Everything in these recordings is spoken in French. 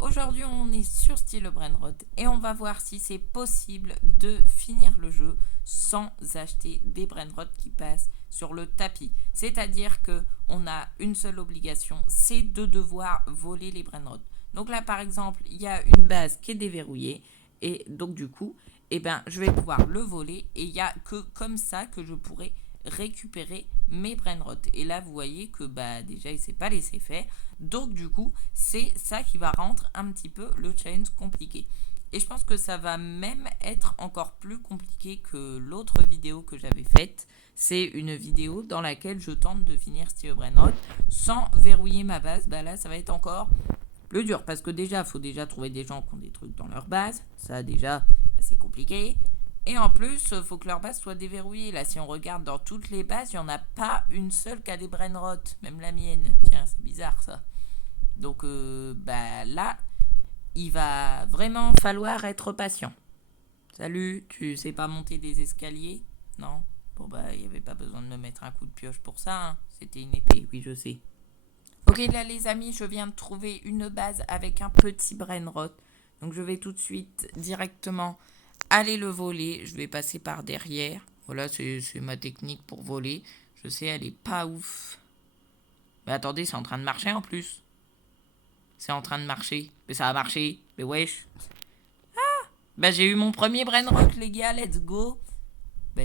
Aujourd'hui, on est sur Style Brainrot et on va voir si c'est possible de finir le jeu sans acheter des Brainrot qui passent sur le tapis. C'est-à-dire que on a une seule obligation, c'est de devoir voler les Brainrot. Donc là, par exemple, il y a une base qui est déverrouillée et donc du coup, je vais pouvoir le voler et il n'y a que comme ça que je pourrai récupérer mes brainrot. Et là, vous voyez que déjà, il ne s'est pas laissé faire. Donc, du coup, c'est ça qui va rendre un petit peu le challenge compliqué. Et je pense que ça va même être encore plus compliqué que l'autre vidéo que j'avais faite. C'est une vidéo dans laquelle je tente de finir Steel Brainrot sans verrouiller ma base. Là, ça va être encore plus dur parce que déjà, il faut déjà trouver des gens qui ont des trucs dans leur base. Ça, déjà, c'est compliqué. Et en plus, il faut que leur base soit déverrouillée. Là, si on regarde dans toutes les bases, il n'y en a pas une seule qui a des brainrot. Même la mienne. Tiens, c'est bizarre ça. Donc là, il va vraiment falloir être patient. Salut, tu sais pas monter des escaliers? Non? Bon il n'y avait pas besoin de me mettre un coup de pioche pour ça. Hein. C'était une épée, oui je sais. Ok là les amis, je viens de trouver une base avec un petit brainrot. Donc je vais tout de suite directement aller le voler. Je vais passer par derrière. Voilà, c'est ma technique pour voler. Je sais, elle est pas ouf. Mais attendez, c'est en train de marcher en plus. C'est en train de marcher. Mais ça a marché. Mais wesh. J'ai eu mon premier brainrot les gars, let's go.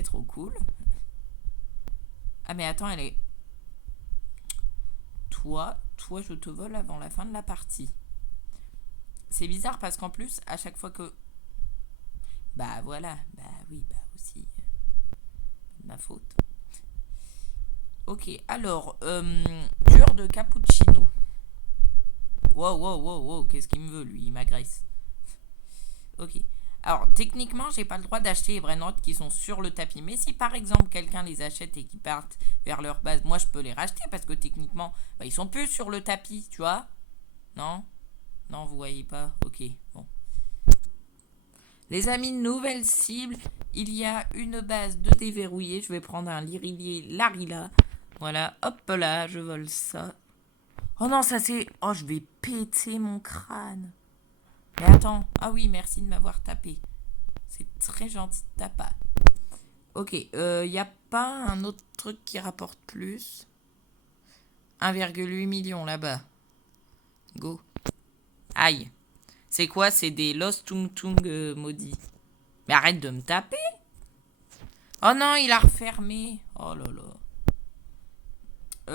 Trop cool. Ah mais attends, elle est... Toi, je te vole avant la fin de la partie. C'est bizarre parce qu'en plus, à chaque fois que... Voilà, oui, aussi. De ma faute. Ok, alors, cure de cappuccino. Wow, qu'est-ce qu'il me veut lui? Il m'agresse. Ok. Alors, techniquement, j'ai pas le droit d'acheter les brainrot qui sont sur le tapis. Mais si par exemple quelqu'un les achète et qu'ils partent vers leur base, moi je peux les racheter parce que techniquement, ils sont plus sur le tapis, tu vois? Non? Non, vous voyez pas? Ok, bon. Les amis, nouvelle cible. Il y a une base de déverrouillé. Je vais prendre un lirilier Larila. Voilà, hop là, je vole ça. Oh non, ça c'est... Oh, je vais péter mon crâne. Mais attends. Ah oui, merci de m'avoir tapé. C'est très gentil de ta part. Ok, y a pas un autre truc qui rapporte plus? 1,8 million là-bas. Go. Aïe. C'est quoi? C'est des Lost Tung Tung maudits. Mais arrête de me taper. Oh non, il a refermé. Oh là là.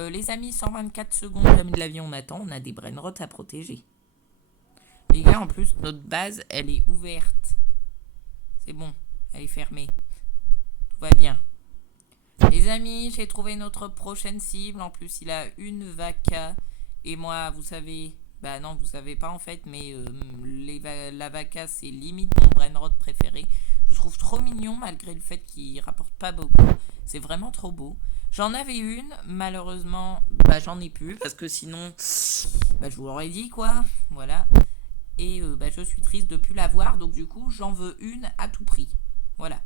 Les amis, 124 secondes, comme de l'avion on attend. On a des brainrot à protéger. Les gars, en plus, notre base, elle est ouverte. C'est bon, elle est fermée. Tout va bien. Les amis, j'ai trouvé notre prochaine cible. En plus, il a une vaca. Et moi, vous savez... non, vous savez pas en fait, mais la vaca, c'est limite mon brainrot préféré. Je trouve trop mignon malgré le fait qu'il rapporte pas beaucoup. C'est vraiment trop beau. J'en avais une, malheureusement, j'en ai plus parce que sinon, je vous l'aurais dit quoi. Voilà. Et je suis triste de plus l'avoir, donc du coup, j'en veux une à tout prix. Voilà.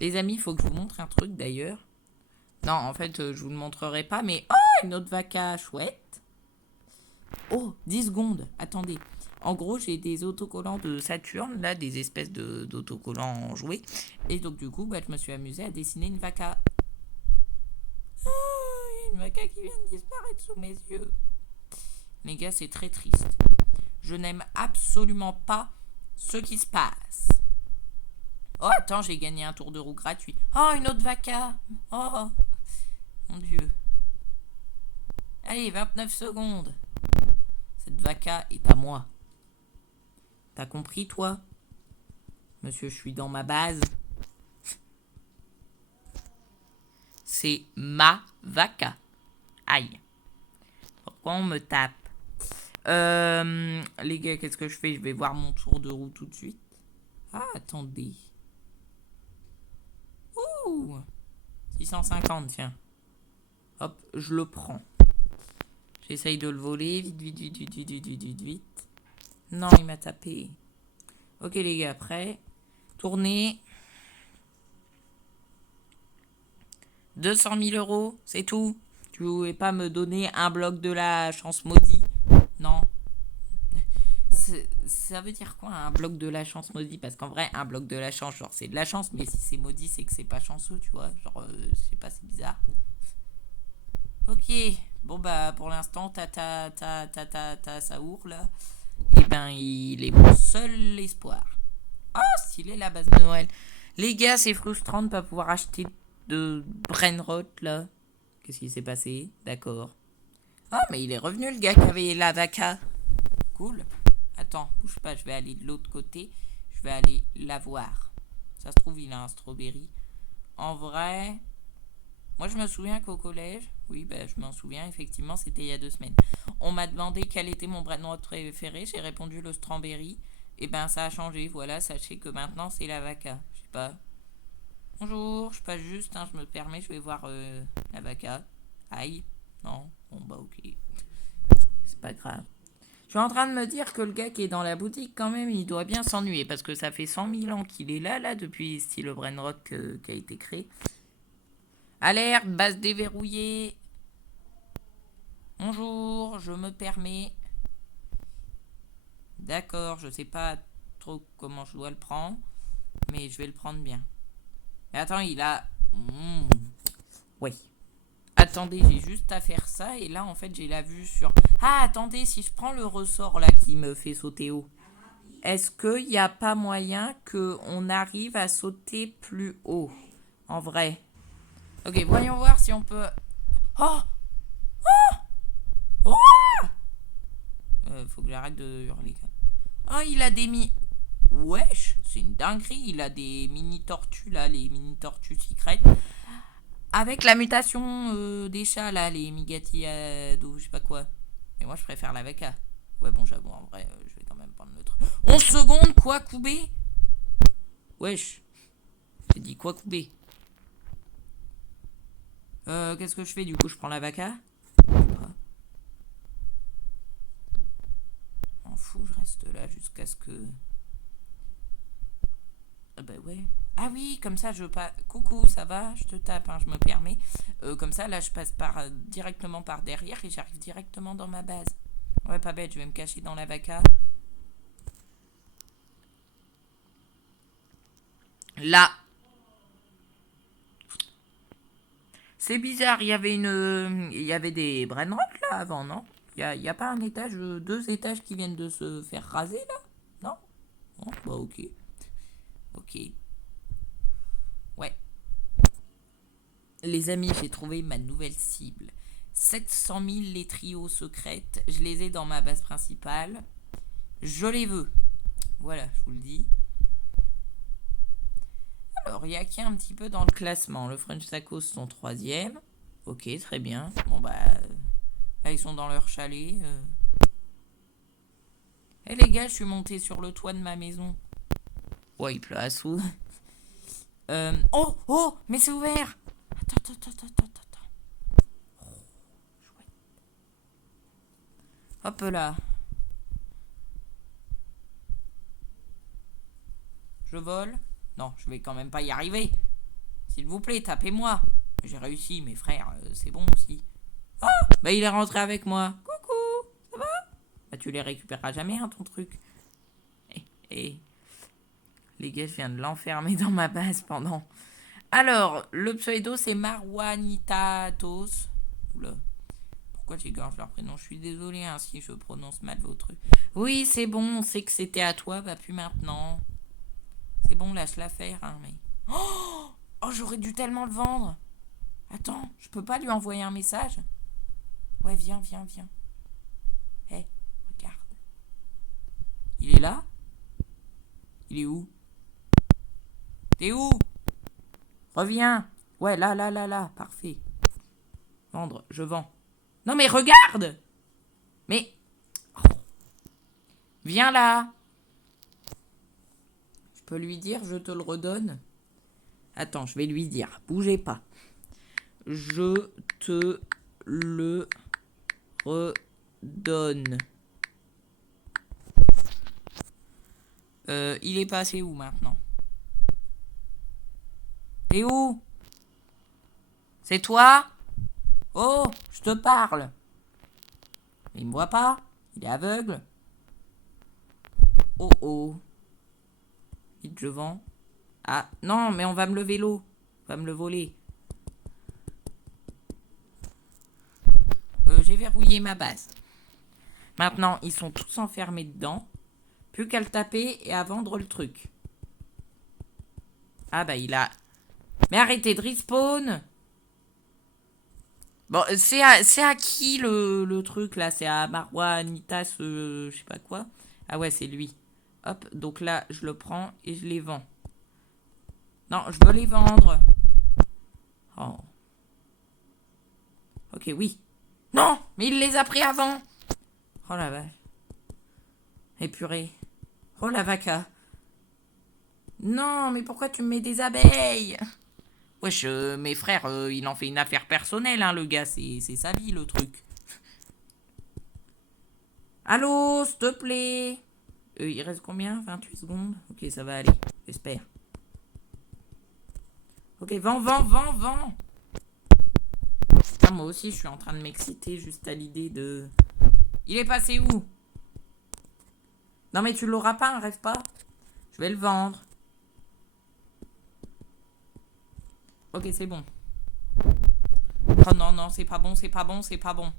Les amis, il faut que je vous montre un truc d'ailleurs. Non, en fait, je vous le montrerai pas, mais oh, une autre vaca chouette. Oh, 10 secondes, attendez. En gros, j'ai des autocollants de Saturne, là, des espèces d'autocollants en jouets. Et donc, du coup, je me suis amusée à dessiner une vaca. Oh, il y a une vaca qui vient de disparaître sous mes yeux. Les gars, c'est très triste. Je n'aime absolument pas ce qui se passe. Oh, attends, j'ai gagné un tour de roue gratuit. Oh, une autre vaca. Oh, mon Dieu. Allez, 29 secondes. Cette vaca est à moi. T'as compris, toi? Monsieur, je suis dans ma base. C'est ma vaca. Aïe. Pourquoi on me tape? Les gars, qu'est-ce que je fais? Je vais voir mon tour de roue tout de suite. Ah, attendez. Ouh, 650, tiens. Hop, je le prends. J'essaye de le voler. Vite. Non, il m'a tapé. Ok, les gars, prêts? Tournez. 200 000 euros, c'est tout. Tu ne pouvais pas me donner un bloc de la chance maudit? Non. ça veut dire quoi un bloc de la chance maudit? Parce qu'en vrai, un bloc de la chance, genre c'est de la chance, mais si c'est maudit, c'est que c'est pas chanceux, tu vois. Genre, je sais pas, c'est bizarre. Ok, bon bah pour l'instant, Saour là, et ben il est mon seul espoir. Ah, stylé la base de Noël. Les gars, c'est frustrant de pas pouvoir acheter de Brainrot là. Qu'est-ce qui s'est passé? D'accord. Ah, mais il est revenu le gars qui avait la vaca. Cool. Attends, bouge pas, je vais aller de l'autre côté. Je vais aller la voir. Ça se trouve, il a un strawberry. En vrai, moi je me souviens qu'au collège, oui, bah, je m'en souviens, effectivement, c'était il y a 2 semaines. On m'a demandé quel était mon Brainrot préféré. J'ai répondu le strawberry. Et ben ça a changé, voilà, sachez que maintenant c'est la vaca. Je sais pas. Bonjour, je passe juste, hein, je me permets, je vais voir la vaca. Aïe. Non, bon bah ok. C'est pas grave. Je suis en train de me dire que le gars qui est dans la boutique, quand même, il doit bien s'ennuyer. Parce que ça fait 100 000 ans qu'il est là, depuis style Brainrot qui a été créé. Alerte, base déverrouillée. Bonjour, je me permets. D'accord, je sais pas trop comment je dois le prendre. Mais je vais le prendre bien. Mais attends, il a... Oui. Attendez, j'ai juste à faire ça. Et là, en fait, j'ai la vue sur... Ah, attendez, si je prends le ressort là qui me fait sauter haut, est-ce qu'il n'y a pas moyen qu'on arrive à sauter plus haut? En vrai. Ok, voyons voir si on peut... Oh! Oh! Faut que j'arrête de hurler. Oh, il a des Wesh, c'est une dinguerie. Il a des mini-tortues là, les mini-tortues secrètes. Avec la mutation des chats là, les Migati je sais pas quoi. Mais moi je préfère la vaca. Ouais, bon, j'avoue, en vrai, je vais quand même prendre le truc. 11 secondes, quoi, Koubé? Wesh. J'ai dit quoi, Koubé? Qu'est-ce que je fais du coup? Je prends la vaca? M'en fous, je reste là jusqu'à ce que. Ah bah ouais. Ah oui, comme ça je passe. Coucou, ça va? Je te tape, hein, je me permets. Comme ça, là, je passe directement par derrière et j'arrive directement dans ma base. Ouais, pas bête, je vais me cacher dans la vaca. Là. C'est bizarre, il y avait des Brainrot là avant, non? Y a pas un étage, 2 étages qui viennent de se faire raser là? Non? Bon, bah ok. Ok. Ouais. Les amis, j'ai trouvé ma nouvelle cible. 700 000 les trios secrètes. Je les ai dans ma base principale. Je les veux. Voilà, je vous le dis. Alors, il y a qui un petit peu dans le classement? Le French Tacos sont 3e. Ok, très bien. Bon, bah. Là, ils sont dans leur chalet. Eh les gars, je suis monté sur le toit de ma maison. Ouais, il pleut à sous. Oh, mais c'est ouvert. Attends. Oh, chouette. Hop là. Je vole. Non, je vais quand même pas y arriver. S'il vous plaît, tapez-moi. J'ai réussi, mes frères, c'est bon aussi. Oh, bah il est rentré avec moi. Coucou, ça va? Bah tu les récupéreras jamais, hein, ton truc. Et les gars, je viens de l'enfermer dans ma base pendant. Alors, le pseudo, c'est Marwanitatos. Oula. Pourquoi j'égorge leur prénom? Je suis désolée hein, si je prononce mal vos trucs. Oui, c'est bon, on sait que c'était à toi, bah plus maintenant. C'est bon, lâche l'affaire, hein, mais... Oh, j'aurais dû tellement le vendre. Attends, je peux pas lui envoyer un message? Ouais, viens. Hé, regarde. Il est là? Il est où? T'es où? Reviens. Ouais, là, parfait. Vendre, je vends. Non mais regarde! Mais... Oh. Viens là! Je peux lui dire, je te le redonne? Attends, je vais lui dire. Bougez pas. Je te le redonne. Il est passé où maintenant? T'es où? C'est toi? Oh, je te parle. Il me voit pas? Il est aveugle? Oh oh. Vite, je vends. Ah, non, mais on va me le vélo. On va me le voler. J'ai verrouillé ma base. Maintenant, ils sont tous enfermés dedans. Plus qu'à le taper et à vendre le truc. Ah bah il a... Mais arrêtez de respawn. Bon, c'est à qui le truc là? C'est à Marwa, Anitas, je sais pas quoi. Ah ouais, c'est lui. Hop, donc là, je le prends et je les vends. Non, je veux les vendre. Oh. Ok, oui. Non, mais il les a pris avant. Oh la vache. Épuré. Oh la vaca. Non, mais pourquoi tu me mets des abeilles? Wesh, mes frères, il en fait une affaire personnelle, hein, le gars. C'est sa vie, le truc. Allô, s'il te plaît. Il reste combien? 28 secondes. Ok, ça va aller. J'espère. Ok, vends, vends, vends, vends. Putain, moi aussi, je suis en train de m'exciter juste à l'idée de... Il est passé où? Non, mais tu l'auras pas, hein, rêve pas. Je vais le vendre. Ok, c'est bon. Oh non, non, c'est pas bon, c'est pas bon, c'est pas bon.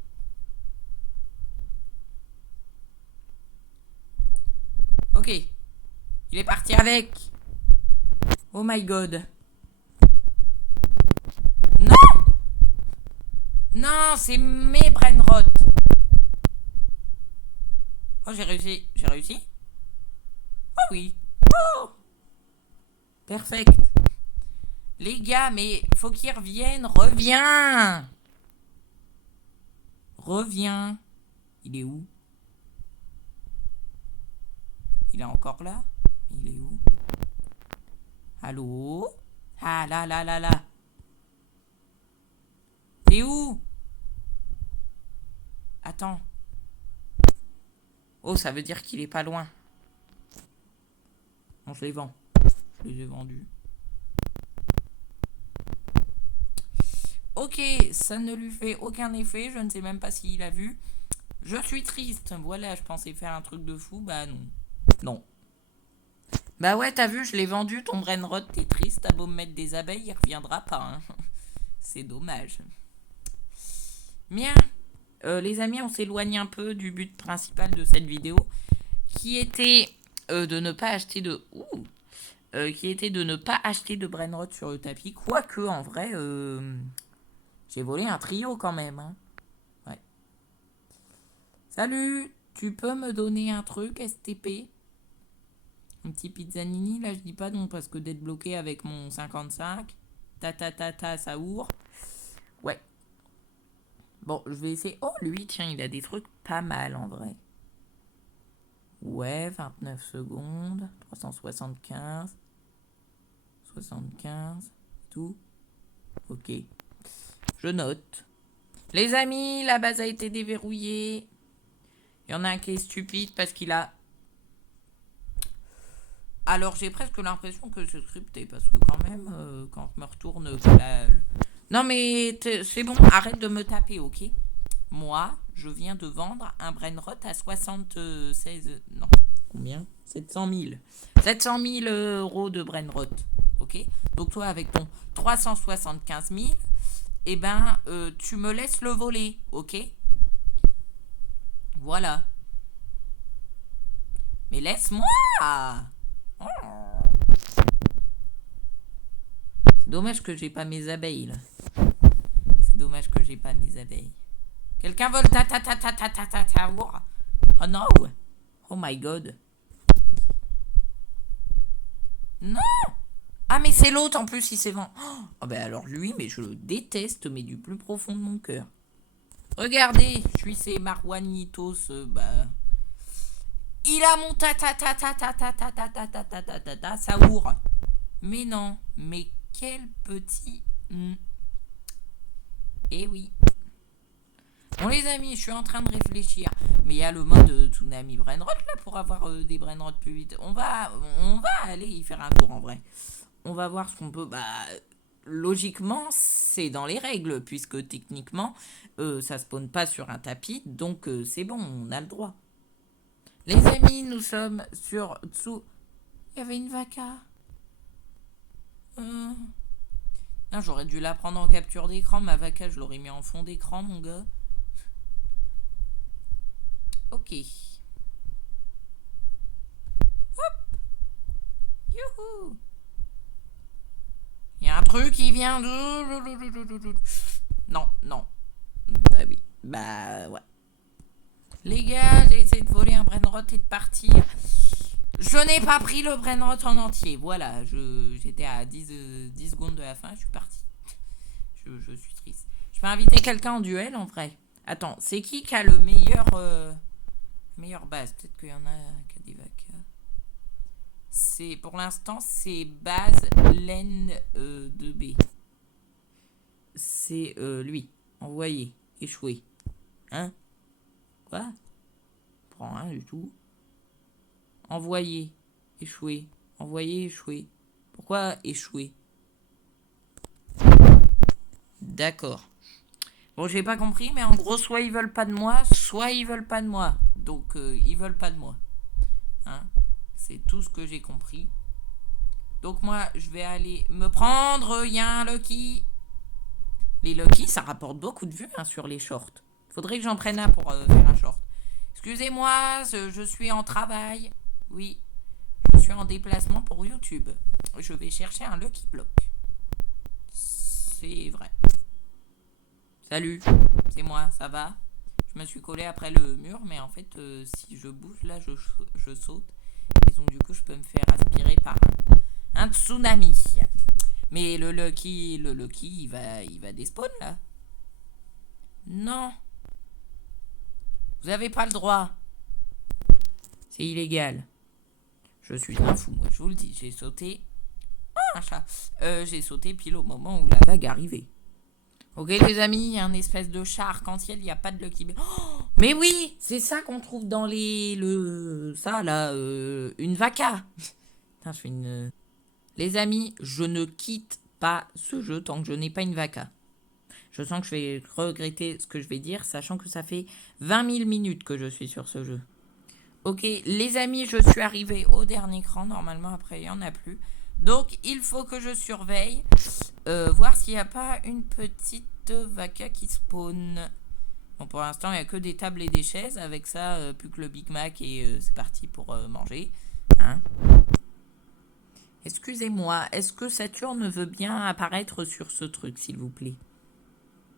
Ok. Il est parti avec. Oh my god. Non! Non, c'est mes brainrot. Oh, j'ai réussi. J'ai réussi? Oh oui. Oh! Perfect. Les gars, mais faut qu'ils reviennent. Reviens! Reviens. Il est où? Il est encore là? Il est où? Allô? Ah là là là là. T'es où? Attends. Oh, ça veut dire qu'il est pas loin. Bon, je les vends. Je les ai vendus. Ok, ça ne lui fait aucun effet. Je ne sais même pas s'il a vu. Je suis triste. Voilà, je pensais faire un truc de fou. Bah non. Non. Bah ouais, t'as vu, je l'ai vendu. Ton brainrot, t'es triste. T'as beau me mettre des abeilles, il reviendra pas. Hein. C'est dommage. Bien. Les amis, on s'éloigne un peu du but principal de cette vidéo. Qui était de ne pas acheter de... qui était de ne pas acheter de brainrot sur le tapis. Quoique, en vrai... j'ai volé un trio quand même. Hein. Ouais. Salut, tu peux me donner un truc, STP? Un petit pizzanini, là je dis pas non parce que d'être bloqué avec mon 55. Ça ouvre. Ouais. Bon, je vais essayer. Oh, lui, tiens, il a des trucs pas mal en vrai. Ouais, 29 secondes. 375. 75. Tout. Ok. Je note. Les amis, la base a été déverrouillée. Il y en a un qui est stupide parce qu'il a... Alors j'ai presque l'impression que c'est scripté parce que quand même, quand je me retourne... Non mais c'est bon, arrête de me taper, ok? Moi, je viens de vendre un brainrot à 76... Non, combien? 700 000. 700 000 euros de brainrot, ok? Donc toi avec ton 375 000... eh ben, tu me laisses le voler, ok? Voilà. Mais laisse-moi! Oh. C'est dommage que j'ai pas mes abeilles, là. C'est dommage que j'ai pas mes abeilles. Quelqu'un vole ta. Oh non! Oh my god. Non! Ah mais c'est l'autre en plus, il s'est vendu. Oh ben alors lui, mais je le déteste, mais du plus profond de mon cœur. Regardez, je suis ces Marwanitos, bah... Il a mon ça ouvre. Mais non, mais quel petit... Eh oui. Bon les amis, je suis en train de réfléchir. Mais il y a le mode Tsunami Brainrot là pour avoir des Brainrot plus vite. On va aller y faire un tour en vrai. On va voir ce qu'on peut... Bah, logiquement, c'est dans les règles, puisque techniquement, ça spawn pas sur un tapis, donc c'est bon, on a le droit. Les amis, nous sommes sur Tsu. Il y avait une vaca. Non, j'aurais dû la prendre en capture d'écran. Ma vaca, je l'aurais mis en fond d'écran, mon gars. Ok. Hop. Youhou. Il y a un truc qui vient de... Non, non. Bah oui. Bah ouais. Les gars, j'ai essayé de voler un brainrot et de partir. Je n'ai pas pris le brainrot en entier. Voilà, j'étais à 10 secondes de la fin, je suis parti. Je suis triste. Je peux inviter quelqu'un en duel en vrai. Attends, c'est qui a le meilleur base? Peut-être qu'il y en a qui a des vacas. Pour l'instant, c'est base len 2B. C'est lui. Envoyé. Échoué. Hein? Quoi? Prends rien du tout. Envoyé. Échoué. Envoyé, échoué. Pourquoi échoué? D'accord. Bon, j'ai pas compris, mais en gros, soit ils veulent pas de moi, soit ils veulent pas de moi. Donc, ils veulent pas de moi. Hein? C'est tout ce que j'ai compris. Donc, moi, je vais aller me prendre. Il y a un Lucky. Les Lucky, ça rapporte beaucoup de vues sur les shorts. Faudrait que j'en prenne un pour faire un short. Excusez-moi, je suis en travail. Oui, je suis en déplacement pour YouTube. Je vais chercher un Lucky Block. C'est vrai. Salut, c'est moi, ça va? Je me suis collé après le mur, mais en fait, si je bouge, là, je saute. Et donc, du coup, je peux me faire aspirer par un tsunami. Mais le Lucky, il va despawn, là. Non. Vous avez pas le droit. C'est illégal. Je suis un fou, moi, je vous le dis. J'ai sauté. Ah, un chat. J'ai sauté pile au moment où la vague arrivait. Ok, les amis, il y a un espèce de chat arc-en-ciel, il n'y a pas de Lucky Block. Oh, mais oui, c'est ça qu'on trouve dans une vaca. Putain, je fais une... Les amis, je ne quitte pas ce jeu tant que je n'ai pas une vaca. Je sens que je vais regretter ce que je vais dire, sachant que ça fait 20 000 minutes que je suis sur ce jeu. Ok, les amis, je suis arrivé au dernier cran. Normalement, après, il n'y en a plus. Donc, il faut que je surveille. Voir s'il n'y a pas une petite vaca qui spawn. Bon, pour l'instant, il n'y a que des tables et des chaises. Avec ça, plus que le Big Mac. Et c'est parti pour manger. Hein? Excusez-moi, est-ce que Saturne veut bien apparaître sur ce truc, s'il vous plaît?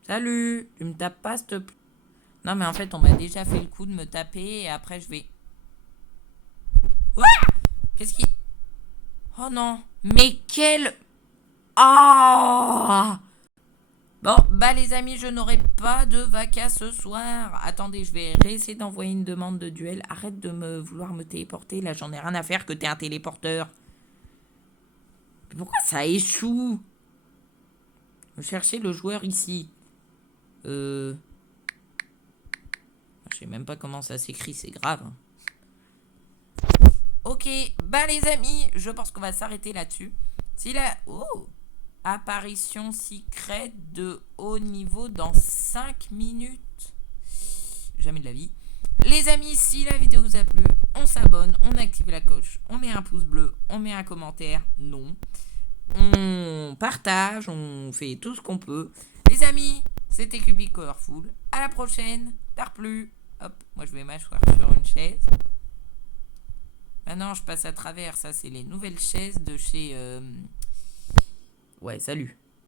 Salut, tu me tapes pas, s'il te plaît? Non, mais en fait, on m'a déjà fait le coup de me taper. Et après, je vais... Ouah! Qu'est-ce qui... Oh non. Mais quel... Ah! Bon, bah les amis, je n'aurai pas de vaca ce soir. Attendez, je vais réessayer d'envoyer une demande de duel. Arrête de vouloir me téléporter. Là, j'en ai rien à faire que t'es un téléporteur. Mais pourquoi ça échoue? Je vais chercher le joueur ici. Je sais même pas comment ça s'écrit, c'est grave. Ok, bah les amis, je pense qu'on va s'arrêter là-dessus. Si la... Oh! Apparition secrète de haut niveau dans 5 minutes. Jamais de la vie. Les amis, si la vidéo vous a plu, on s'abonne, on active la cloche, on met un pouce bleu, on met un commentaire, non. On partage, on fait tout ce qu'on peut. Les amis, c'était Cubic Colorful. À la prochaine, tard plus. Hop, moi je vais m'asseoir sur une chaise. Maintenant, je passe à travers. Ça, c'est les nouvelles chaises de chez... Ouais, salut.